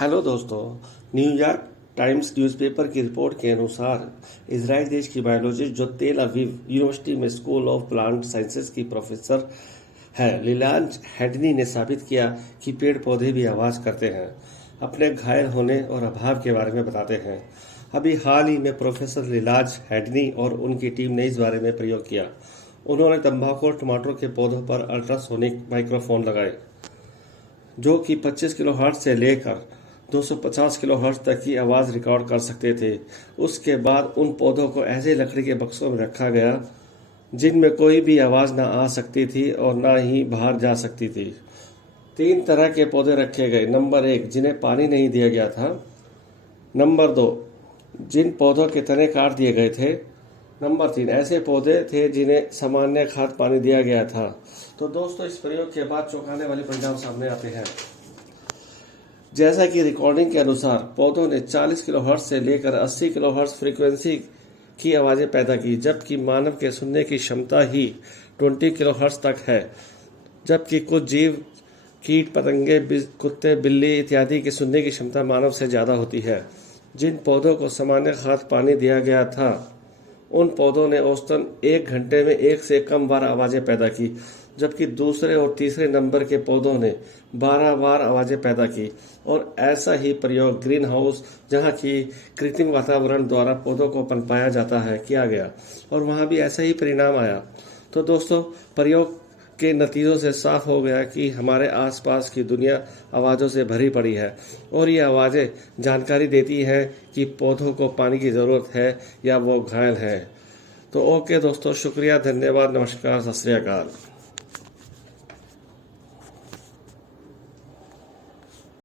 Hello दोस्तों। New York times newspaper की report के अनुसार इजराइल देश की बायोलॉजिस्ट जो तेल अवीव यूनिवर्सिटी में स्कूल ऑफ प्लांट साइंसेज की प्रोफेसर है लिलाज हेडनी ने साबित किया कि पेड़ पौधे भी आवाज़ करते हैं, अपने घायल होने और अभाव के बारे में बताते हैं। अभी हाल ही में प्रोफेसर लिलाज हेडनी और उनकी टीम ने इस बारे में प्रयोग किया। उन्होंने तंबाकू और टमाटर के पौधों पर अल्ट्रासोनिक माइक्रोफोन लगाए जो कि 25 किलोहर्ट्ज़ से लेकर 250 किलोहर्ट्ज़ तक की आवाज़ रिकॉर्ड कर सकते थे। उसके बाद उन पौधों को ऐसे लकड़ी के बक्सों में रखा गया जिनमें कोई भी आवाज़ ना आ सकती थी और ना ही बाहर जा सकती थी। 3 तरह के पौधे रखे गए। नंबर 1, जिन्हें पानी नहीं दिया गया था। नंबर 2, जिन पौधों के तने काट दिए गए थे। नंबर 3, ऐसे पौधे थे जिन्हें सामान्य खाद पानी दिया गया था। तो दोस्तों, इस प्रयोग के बाद चौंकाने वाले परिणाम सामने आते हैं। जैसा कि रिकॉर्डिंग के अनुसार पौधों ने 40 किलोहर्ट्ज़ से लेकर 80 किलोहर्ट्ज़ फ्रीक्वेंसी की आवाज़ें पैदा की, जबकि मानव के सुनने की क्षमता ही 20 किलोहर्ट्ज़ तक है। जबकि कुछ जीव, कीट पतंगे, कुत्ते, बिल्ली इत्यादि की सुनने की क्षमता मानव से ज़्यादा होती है। जिन पौधों को सामान्य खाद पानी दिया गया था, उन पौधों ने औसतन 1 घंटे में 1 से कम बार आवाज़ें पैदा की, जबकि दूसरे और तीसरे नंबर के पौधों ने 12 बार आवाज़ें पैदा की। और ऐसा ही प्रयोग ग्रीन हाउस, जहाँ की कृत्रिम वातावरण द्वारा पौधों को पनपाया जाता है, किया गया और वहाँ भी ऐसा ही परिणाम आया। तो दोस्तों, प्रयोग के नतीजों से साफ हो गया कि हमारे आसपास की दुनिया आवाज़ों से भरी पड़ी है और ये आवाज़ें जानकारी देती हैं कि पौधों को पानी की ज़रूरत है या वो घायल हैं। तो ओके दोस्तों, शुक्रिया, धन्यवाद, नमस्कार, सत श्री अकाल।